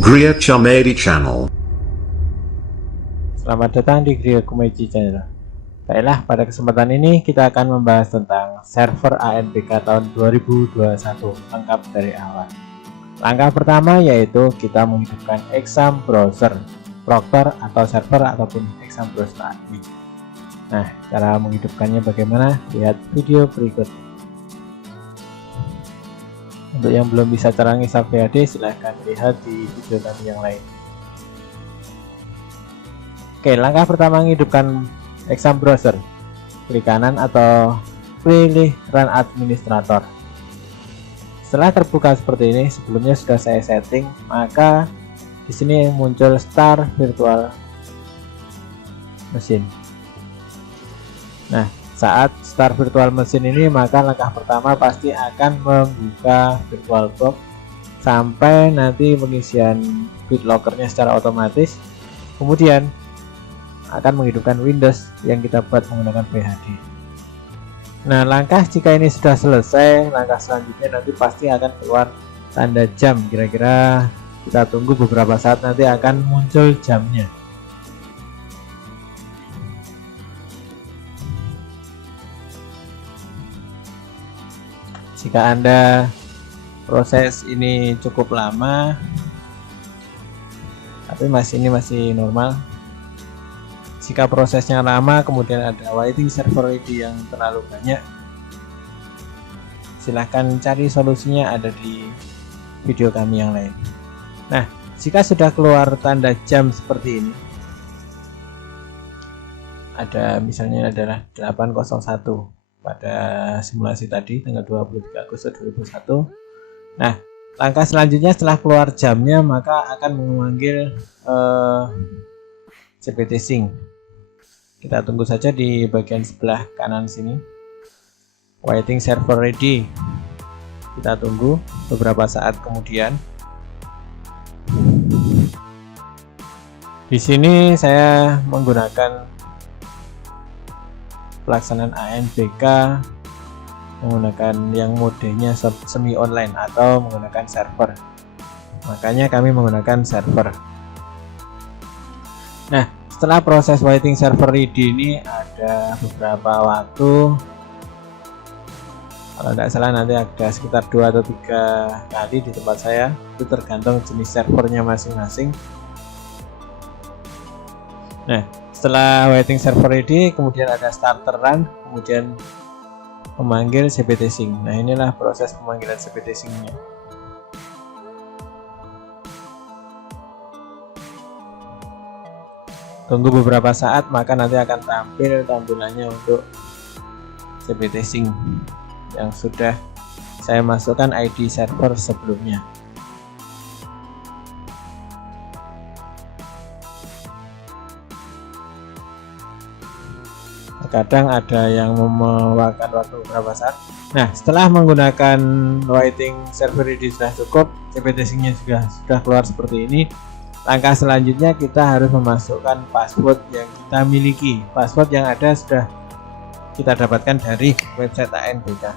Gria Comedy Channel. Selamat datang di Gria Comedy Channel. Baiklah, pada kesempatan ini kita akan membahas tentang server ANBK tahun 2021 lengkap dari awal. Langkah pertama yaitu kita menghidupkan exam browser, proctor atau server ataupun exam browser admin. Nah, cara menghidupkannya bagaimana? Lihat video berikut. Untuk yang belum bisa cara nginstal VHD, silahkan lihat di video kami yang lain. Oke, langkah pertama menghidupkan exam browser. Klik kanan atau pilih Run Administrator. Setelah terbuka seperti ini, sebelumnya sudah saya setting, maka di sini muncul Start Virtual Machine. Nah, saat start virtual machine ini, maka langkah pertama pasti akan membuka VirtualBox sampai nanti pengisian BitLocker-nya secara otomatis. Kemudian akan menghidupkan Windows yang kita buat menggunakan VHD. Nah, langkah jika ini sudah selesai, langkah selanjutnya nanti pasti akan keluar tanda jam. Kira-kira kita tunggu beberapa saat, nanti akan muncul jamnya. Jika Anda proses ini cukup lama, tapi ini masih normal. Jika prosesnya lama, kemudian ada waiting server ID yang terlalu banyak, silahkan cari solusinya ada di video kami yang lain. Nah, jika sudah keluar tanda jam seperti ini, ada misalnya adalah 8:01 pada simulasi tadi tanggal 23 Agustus 2001. Nah, langkah selanjutnya setelah keluar jamnya, maka akan memanggil CPT Sync. Kita tunggu saja di bagian sebelah kanan sini, waiting server ready. Kita tunggu beberapa saat kemudian. Di sini saya menggunakan pelaksanaan ANBK menggunakan yang modenya semi online atau menggunakan server, makanya kami menggunakan server. Nah, setelah proses waiting server ready ini ada beberapa waktu, kalau tidak salah nanti ada sekitar 2 atau 3 kali di tempat saya, itu tergantung jenis servernya masing-masing. Nah, setelah waiting server ready, kemudian ada starter run, kemudian memanggil CPT Sync. Nah, inilah proses pemanggilan CPT Sync-nya. Tunggu beberapa saat, maka nanti akan tampil tampilannya untuk CPT Sync yang sudah saya masukkan ID server sebelumnya. Kadang ada yang memakan waktu beberapa saat. Nah, setelah menggunakan waiting server ready sudah cukup, CPT Sync-nya juga sudah keluar seperti ini. Langkah selanjutnya kita harus memasukkan password yang kita miliki. Password yang ada sudah kita dapatkan dari website ANBK.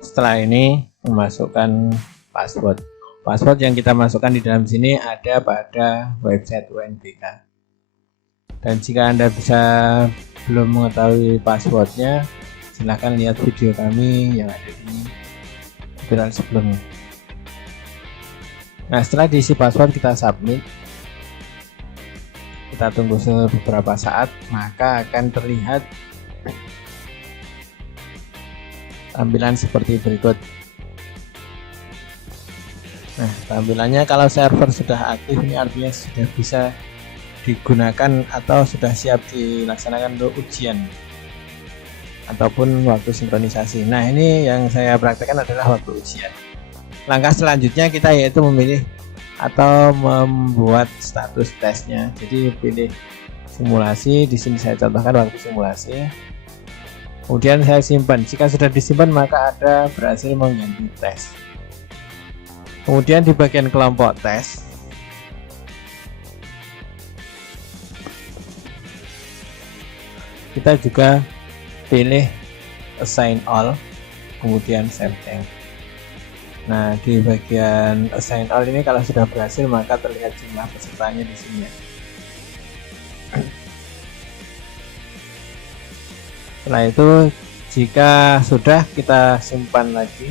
Setelah ini memasukkan password yang kita masukkan di dalam sini ada pada website UNBK. Dan jika Anda belum mengetahui passwordnya, silahkan lihat video kami yang ada di video sebelumnya. Nah, setelah diisi password kita submit, kita tunggu beberapa saat, maka akan terlihat tampilan seperti berikut. Nah, tampilannya kalau server sudah aktif, ini artinya sudah bisa digunakan atau sudah siap dilaksanakan untuk ujian ataupun waktu sinkronisasi. Nah, ini yang saya praktekkan adalah waktu ujian. Langkah selanjutnya kita yaitu memilih atau membuat status tesnya. Jadi pilih simulasi, di sini saya contohkan waktu simulasi. Kemudian saya simpan. Jika sudah disimpan, maka ada berhasil mengganti tes. Kemudian di bagian kelompok tes, kita juga pilih assign all, kemudian save change. Nah, di bagian assign all ini kalau sudah berhasil maka terlihat jumlah pesertanya di sini ya. Setelah itu jika sudah, kita simpan lagi.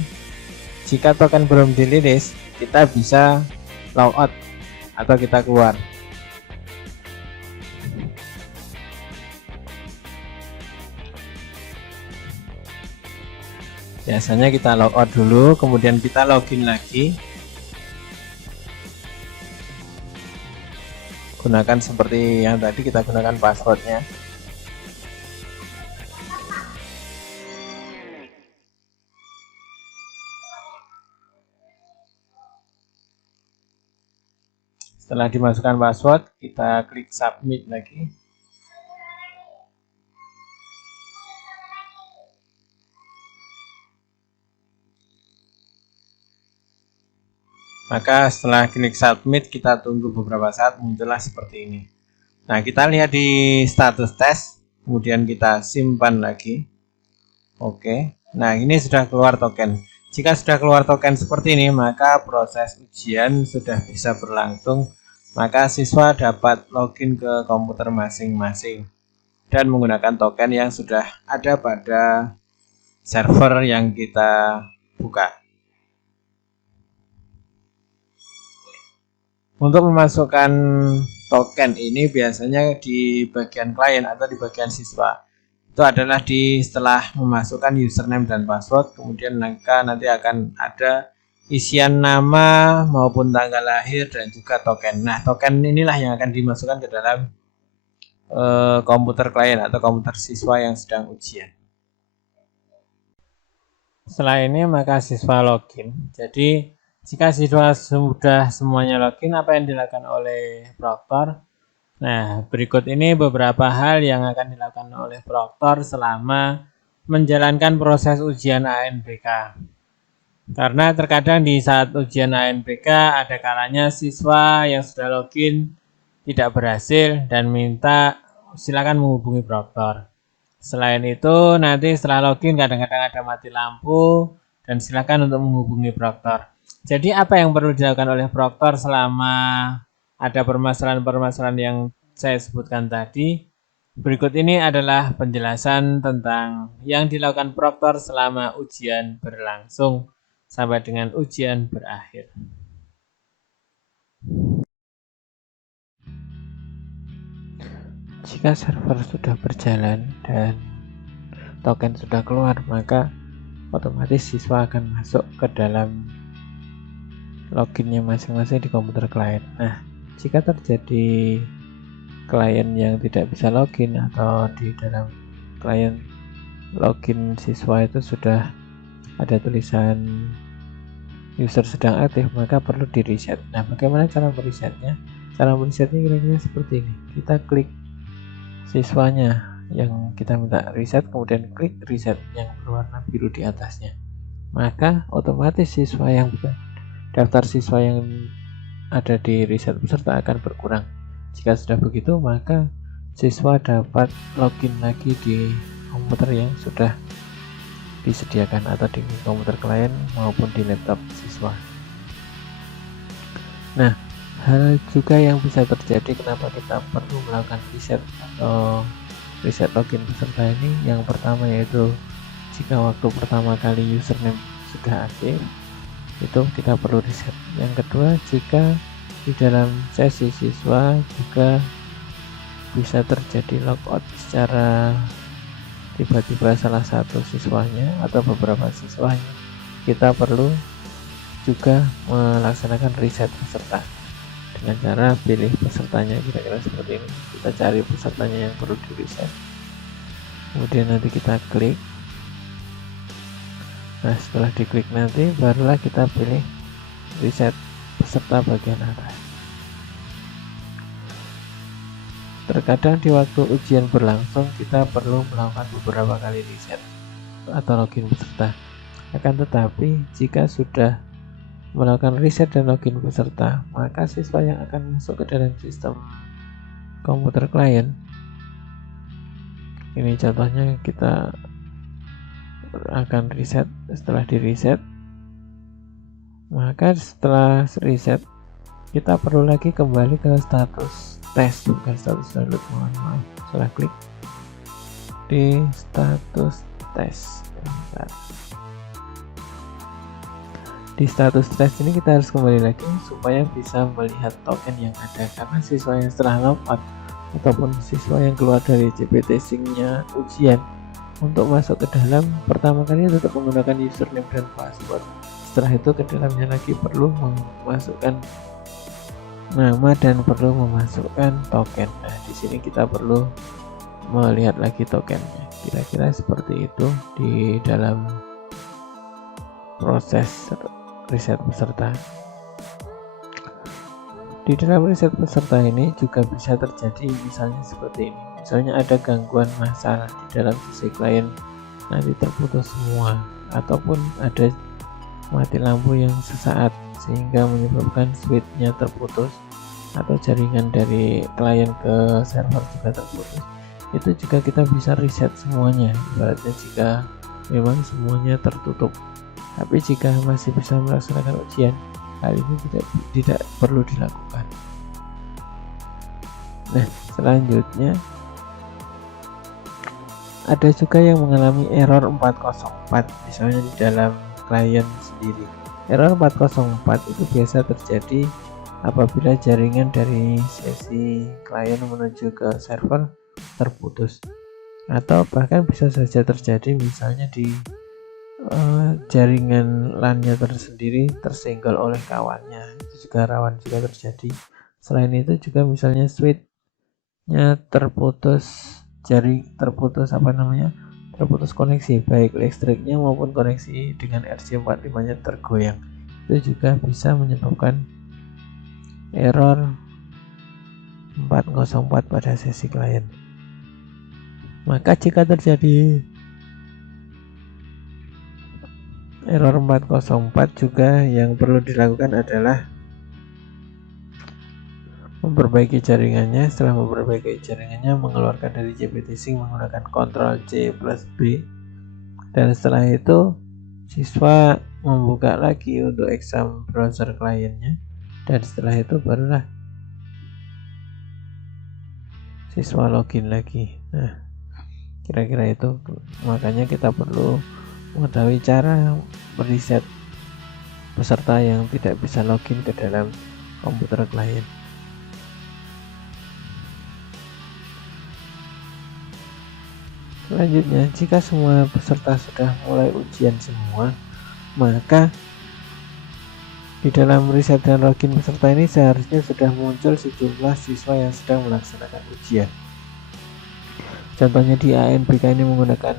Jika token belum dirilis, kita bisa logout atau kita keluar. Biasanya kita logout dulu, kemudian kita login lagi. Gunakan seperti yang tadi, kita gunakan passwordnya. Setelah dimasukkan password, kita klik submit lagi. Maka setelah klik submit, kita tunggu beberapa saat, muncullah seperti ini. Nah, kita lihat di status tes, kemudian kita simpan lagi. Oke, nah ini sudah keluar token. Jika sudah keluar token seperti ini, maka proses ujian sudah bisa berlangsung. Maka siswa dapat login ke komputer masing-masing dan menggunakan token yang sudah ada pada server yang kita buka. Untuk memasukkan token ini biasanya di bagian klien atau di bagian siswa. Itu adalah setelah memasukkan username dan password, kemudian nanti akan ada isian nama maupun tanggal lahir dan juga token. Nah, token inilah yang akan dimasukkan ke dalam komputer klien atau komputer siswa yang sedang ujian. Setelah ini maka siswa login. Jadi jika siswa sudah semuanya login, apa yang dilakukan oleh proktor? Nah, berikut ini beberapa hal yang akan dilakukan oleh proktor selama menjalankan proses ujian ANBK. Karena terkadang di saat ujian ANBK ada kalanya siswa yang sudah login tidak berhasil dan minta silakan menghubungi proktor. Selain itu, nanti setelah login kadang-kadang ada mati lampu dan silakan untuk menghubungi proktor. Jadi apa yang perlu dilakukan oleh proktor selama ada permasalahan-permasalahan yang saya sebutkan tadi? Berikut ini adalah penjelasan tentang yang dilakukan proktor selama ujian berlangsung sampai dengan ujian berakhir. Jika server sudah berjalan dan token sudah keluar, maka otomatis siswa akan masuk ke dalam loginnya masing-masing di komputer klien. Nah, jika terjadi klien yang tidak bisa login atau di dalam klien login siswa itu sudah ada tulisan user sedang aktif, maka perlu di reset. Nah, bagaimana cara meresetnya? Cara meresetnya kira-kira seperti ini. Kita klik siswanya yang kita minta reset, kemudian klik reset yang berwarna biru di atasnya. Maka otomatis siswa yang daftar siswa yang ada di reset peserta akan berkurang. Jika sudah begitu, maka siswa dapat login lagi di komputer yang sudah disediakan atau di komputer klien maupun di laptop siswa. Nah, hal juga yang bisa terjadi kenapa kita perlu melakukan reset atau reset login peserta ini, yang pertama yaitu jika waktu pertama kali username sudah aktif, itu kita perlu reset. Yang kedua, jika di dalam sesi siswa juga bisa terjadi logout secara tiba-tiba salah satu siswanya atau beberapa siswanya, kita perlu juga melaksanakan reset peserta dengan cara pilih pesertanya kira-kira seperti ini. Kita cari pesertanya yang perlu di reset, kemudian nanti kita klik. Nah, setelah diklik nanti barulah kita pilih reset peserta bagian atas. Terkadang di waktu ujian berlangsung kita perlu melakukan beberapa kali reset atau login peserta. Akan tetapi jika sudah melakukan reset dan login peserta, maka siswa yang akan masuk ke dalam sistem komputer klien Ini contohnya kita akan reset. Setelah di reset, maka setelah reset kita perlu lagi kembali ke status tes, bukan status download, mohon maaf salah klik. Di status tes, di status tes ini kita harus kembali lagi supaya bisa melihat token yang ada, karena siswa yang setelah login ataupun siswa yang keluar dari GPT Sync-nya ujian untuk masuk ke dalam, pertama kali tetap menggunakan username dan password. Setelah itu ke dalamnya lagi perlu memasukkan nama dan perlu memasukkan token. Nah, di sini kita perlu melihat lagi tokennya. Kira-kira seperti itu di dalam proses riset peserta. Di dalam riset peserta ini juga bisa terjadi misalnya seperti ini. Misalnya ada gangguan masalah di dalam sisi klien, nanti terputus semua, ataupun ada mati lampu yang sesaat sehingga menyebabkan switchnya terputus, atau jaringan dari klien ke server juga terputus. Itu juga kita bisa reset semuanya, ibaratnya jika memang semuanya tertutup. Tapi jika masih bisa melaksanakan ujian, hal ini tidak perlu dilakukan. Nah, selanjutnya ada juga yang mengalami error 404, misalnya di dalam klien sendiri. Error 404 itu biasa terjadi apabila jaringan dari sesi klien menuju ke server terputus, atau bahkan bisa saja terjadi misalnya di jaringan LAN-nya tersendiri tersenggol oleh kawannya, itu juga rawan juga terjadi. Selain itu juga misalnya switch-nya terputus, terputus koneksi, baik listriknya maupun koneksi dengan RJ45-nya tergoyang, itu juga bisa menyebabkan error 404 pada sesi klien. Maka jika terjadi error 404 juga yang perlu dilakukan adalah memperbaiki jaringannya. Setelah memperbaiki jaringannya, mengeluarkan dari GPT Sync menggunakan Ctrl C plus B, dan setelah itu siswa membuka lagi untuk exam browser kliennya, dan setelah itu barulah siswa login lagi. Nah, kira-kira itu. Makanya kita perlu mengetahui cara meriset peserta yang tidak bisa login ke dalam komputer klien. Selanjutnya, jika semua peserta sudah mulai ujian semua, maka di dalam riset dan login peserta ini seharusnya sudah muncul sejumlah siswa yang sedang melaksanakan ujian. Contohnya di ANBK ini menggunakan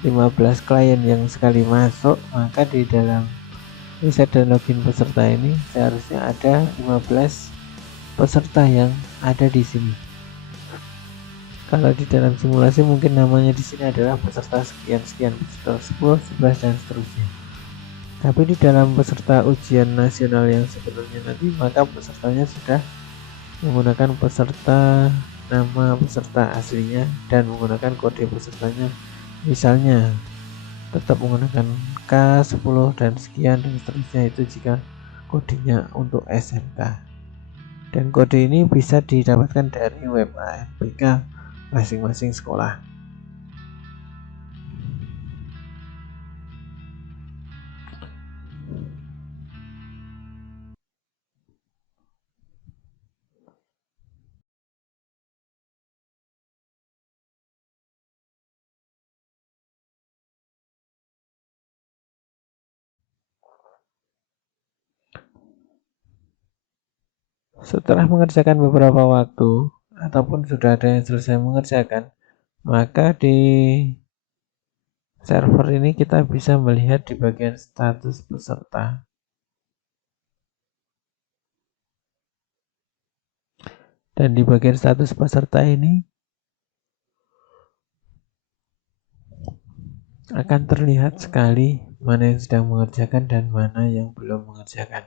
15 klien yang sekali masuk, maka di dalam riset dan login peserta ini seharusnya ada 15 peserta yang ada di sini. Kalau di dalam simulasi mungkin namanya di sini adalah peserta sekian, peserta 10, 11 dan seterusnya. Tapi di dalam peserta ujian nasional yang sebenarnya nanti, maka pesertanya sudah menggunakan peserta, nama peserta aslinya, dan menggunakan kode pesertanya. Misalnya tetap menggunakan K10 dan sekian dan seterusnya, itu jika kodenya untuk SMK. Dan kode ini bisa didapatkan dari web ANBK masing-masing sekolah. Setelah mengerjakan beberapa waktu ataupun sudah ada yang selesai mengerjakan, maka di server ini kita bisa melihat di bagian status peserta. Dan di bagian status peserta ini akan terlihat sekali mana yang sedang mengerjakan dan mana yang belum mengerjakan.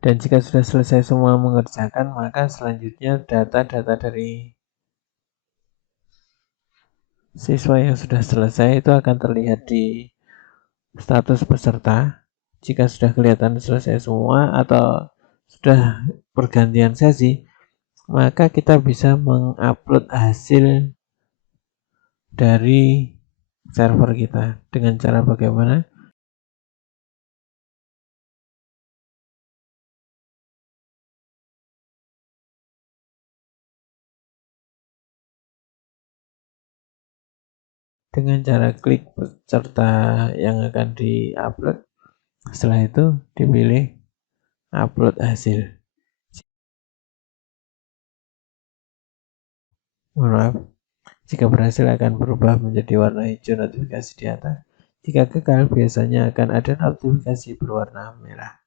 Dan jika sudah selesai semua mengerjakan, maka selanjutnya data-data dari siswa yang sudah selesai itu akan terlihat di status peserta. Jika sudah kelihatan selesai semua atau sudah pergantian sesi, maka kita bisa mengupload hasil dari server kita. Dengan cara bagaimana? Dengan cara klik peserta yang akan di-upload. Setelah itu dipilih upload hasil. Mohon maaf, jika berhasil akan berubah menjadi warna hijau notifikasi di atas. Jika gagal, biasanya akan ada notifikasi berwarna merah.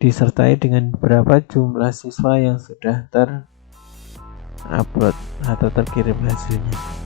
Disertai dengan berapa jumlah siswa yang sudah terupload atau terkirim hasilnya.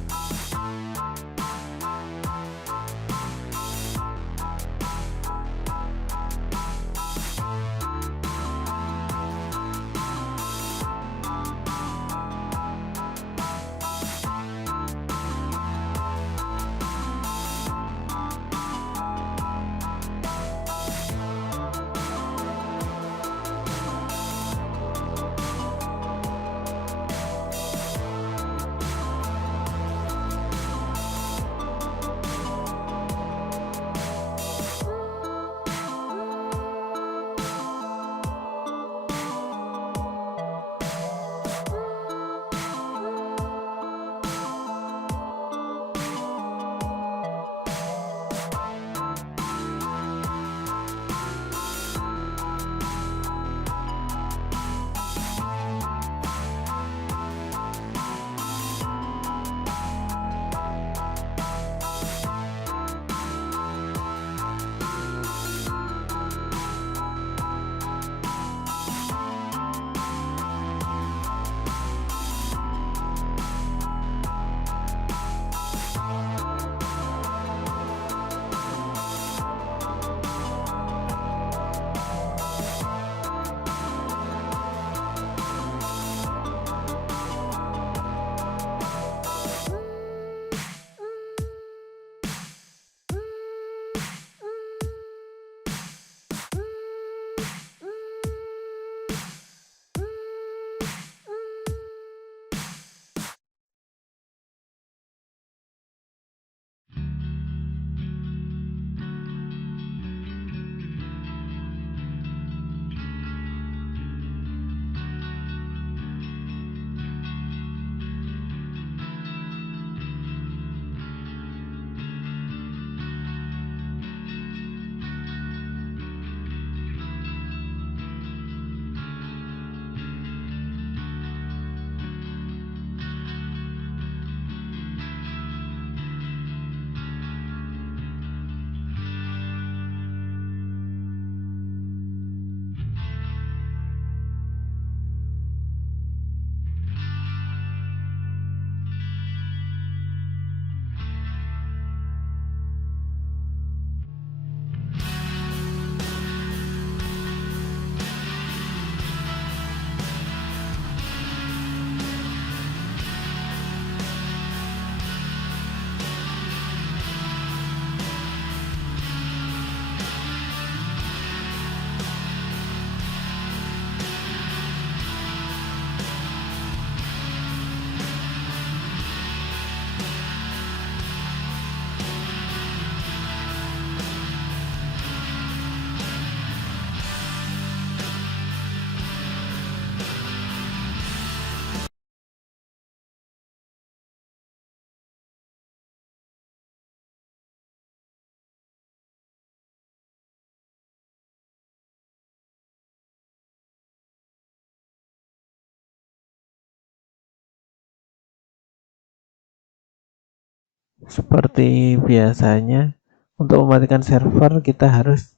Seperti biasanya, untuk mematikan server kita harus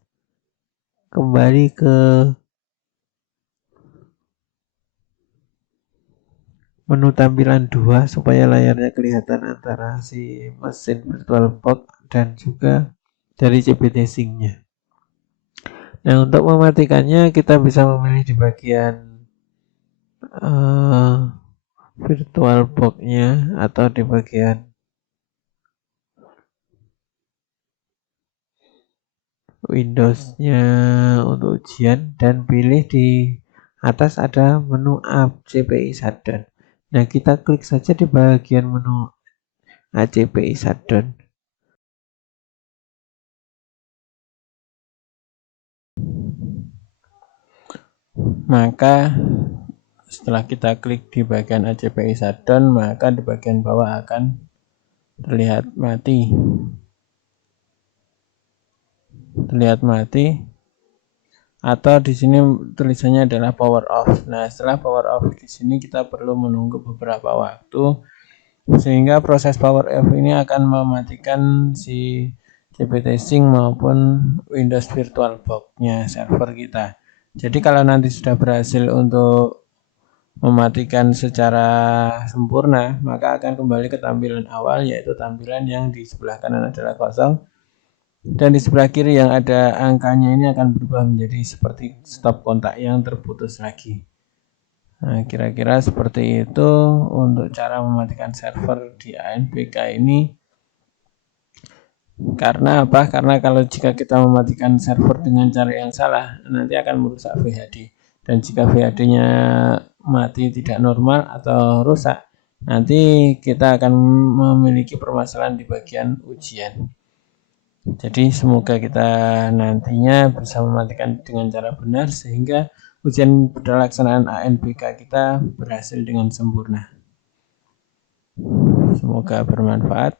kembali ke menu tampilan 2 supaya layarnya kelihatan antara si mesin VirtualBox dan juga dari CBT Sync-nya. Nah, untuk mematikannya kita bisa memilih di bagian VirtualBox-nya atau di bagian Windows-nya untuk ujian dan pilih di atas ada menu ACPI Shutdown. Nah, kita klik saja di bagian menu ACPI Shutdown. Maka setelah kita klik di bagian ACPI Shutdown, maka di bagian bawah akan terlihat mati. Atau di sini tulisannya adalah power off. Nah, setelah power off di sini kita perlu menunggu beberapa waktu sehingga proses power off ini akan mematikan si GPT Sync maupun Windows VirtualBox-nya server kita. Jadi kalau nanti sudah berhasil untuk mematikan secara sempurna, maka akan kembali ke tampilan awal, yaitu tampilan yang di sebelah kanan adalah kosong dan di sebelah kiri yang ada angkanya ini akan berubah menjadi seperti stop kontak yang terputus lagi. Nah, kira-kira seperti itu untuk cara mematikan server di ANBK ini. Karena apa? Karena kalau jika kita mematikan server dengan cara yang salah, nanti akan merusak VHD. Dan jika VHD-nya mati tidak normal atau rusak, nanti kita akan memiliki permasalahan di bagian ujian. Jadi semoga kita nantinya bisa mematikan dengan cara benar sehingga ujian pelaksanaan ANBK kita berhasil dengan sempurna. Semoga bermanfaat.